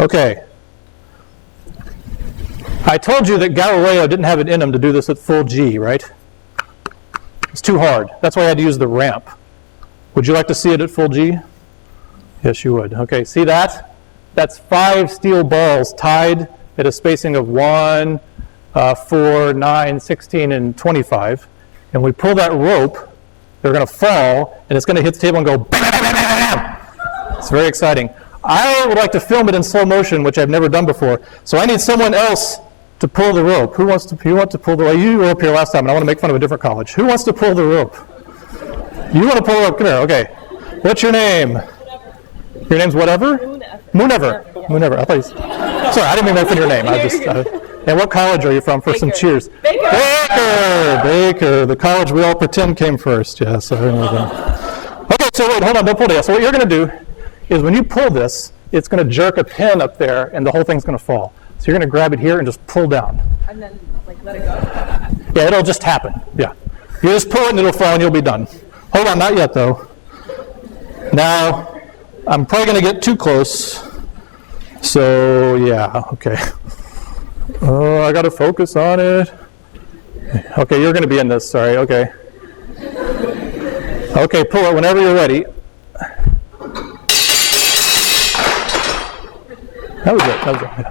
Okay. I told you that Galileo didn't have it in him to do this at full G, right? It's too hard. That's why I had to use the ramp. Would you like to see it at full G? Yes, you would. Okay, see that? That's 5 steel balls tied at a spacing of 1, 4, 9, 16, and 25. And we pull that rope, they're going to fall, and it's going to hit the table and go bam, bam, bam, bam, bam. It's very exciting. I would like to film it in slow motion, which I've never done before. So I need someone else to pull the rope. Who wants to pull the rope? You were up here last time, and I want to make fun of a different college. Who wants to pull the rope? You want to pull the rope? Come here. Okay. What's your name? Your name's whatever? Moonever. Moonever. I thought you sorry, I didn't mean to make your name. I just. And what college are you from? For some cheers. Baker. The college we all pretend came first. Yes. Okay. So wait, hold on. Don't pull it. So what you're going to do is when you pull this, it's going to jerk a pin up there, and the whole thing's going to fall. So you're going to grab it here and just pull down. And then, let it go? Yeah, it'll just happen. Yeah. You just pull it and it'll fall and you'll be done. Hold on, not yet though. Now, I'm probably going to get too close. So, yeah, okay. Oh, I got to focus on it. Okay, you're going to be in this, sorry, okay. Okay, pull it whenever you're ready. That was it. Yeah.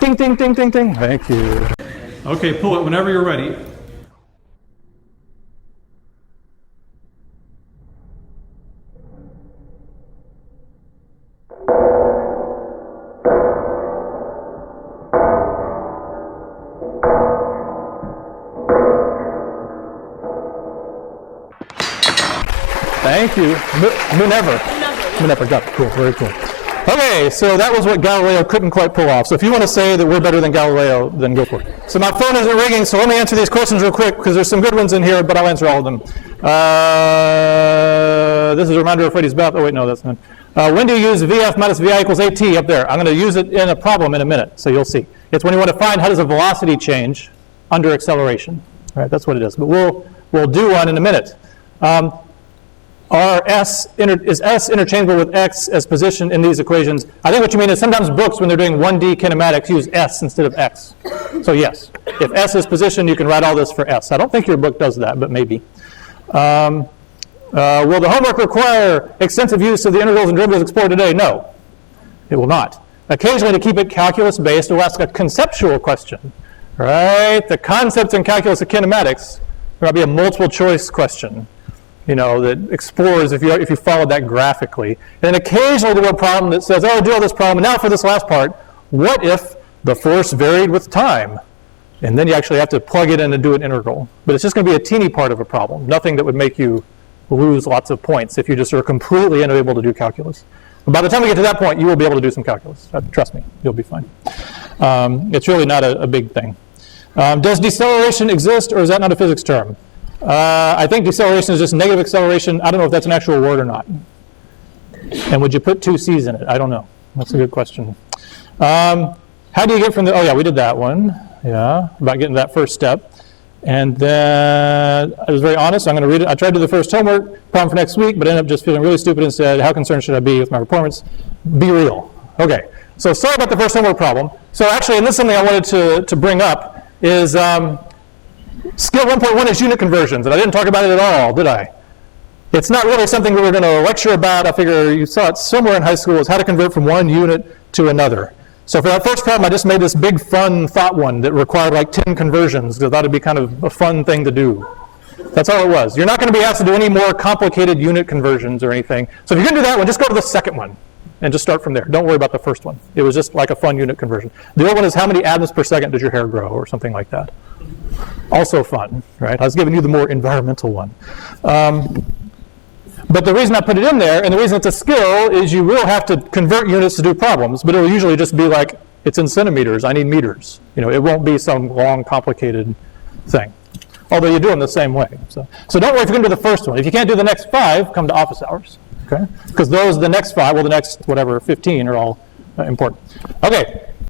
Ding, ding, ding, ding, ding. Thank you. Okay, pull it whenever you're ready. Thank you. Moonever. Got it. Cool. Very cool. Okay, so that was what Galileo couldn't quite pull off. So if you want to say that we're better than Galileo, then go for it. So my phone isn't ringing, so let me answer these questions real quick, because there's some good ones in here, but I'll answer all of them. This is a reminder of Freddy's bath. Oh, wait, no, that's not. When do you use VF minus VI equals AT up there? I'm going to use it in a problem in a minute, so you'll see. It's when you want to find how does a velocity change under acceleration. All right, that's what it is. But we'll do one in a minute. Is S interchangeable with X as position in these equations? I think what you mean is sometimes books, when they're doing 1D kinematics, use S instead of X. So yes, if S is position, you can write all this for S. I don't think your book does that, but maybe. Will the homework require extensive use of the integrals and derivatives explored today? No, it will not. Occasionally, to keep it calculus-based, we'll ask a conceptual question, right? The concepts in calculus of kinematics, there might be a multiple choice question, you know, that explores if you followed that graphically. And then occasionally there'll be a problem that says, oh, do all this problem. And now for this last part, what if the force varied with time? And then you actually have to plug it in and do an integral. But it's just going to be a teeny part of a problem, nothing that would make you lose lots of points if you just are completely unable to do calculus. But by the time we get to that point, you will be able to do some calculus. Trust me, you'll be fine. It's really not a big thing. Does deceleration exist, or is that not a physics term? I think deceleration is just negative acceleration. I don't know if that's an actual word or not. And would you put 2 C's in it? I don't know. That's a good question. How do you get from the, oh yeah, we did that one. Yeah, about getting that first step. And then I was very honest. I'm going to read it. I tried to do the first homework problem for next week, but ended up just feeling really stupid and said, how concerned should I be with my performance? Be real. Okay, so sorry about the first homework problem. So actually, and this is something I wanted to bring up, is skill 1.1 is unit conversions, and I didn't talk about it at all, did I? It's not really something we were going to lecture about. I figure you saw it somewhere in high school, is how to convert from one unit to another. So for that first problem, I just made this big fun thought one that required like 10 conversions, because I thought it'd be kind of a fun thing to do. That's all it was. You're not going to be asked to do any more complicated unit conversions or anything. So if you're going to do that one, just go to the second one and just start from there. Don't worry about the first one. It was just like a fun unit conversion. The other one is how many atoms per second does your hair grow, or something like that. Also fun, right? I was giving you the more environmental one. But the reason I put it in there, and the reason it's a skill, is you will have to convert units to do problems, but it'll usually just be like, it's in centimeters, I need meters. You know, it won't be some long, complicated thing. Although you do them the same way. So don't worry if you can do the first one. If you can't do the next 5, come to office hours, okay? Because the next 5, well, the next, whatever, 15 are all important. Okay.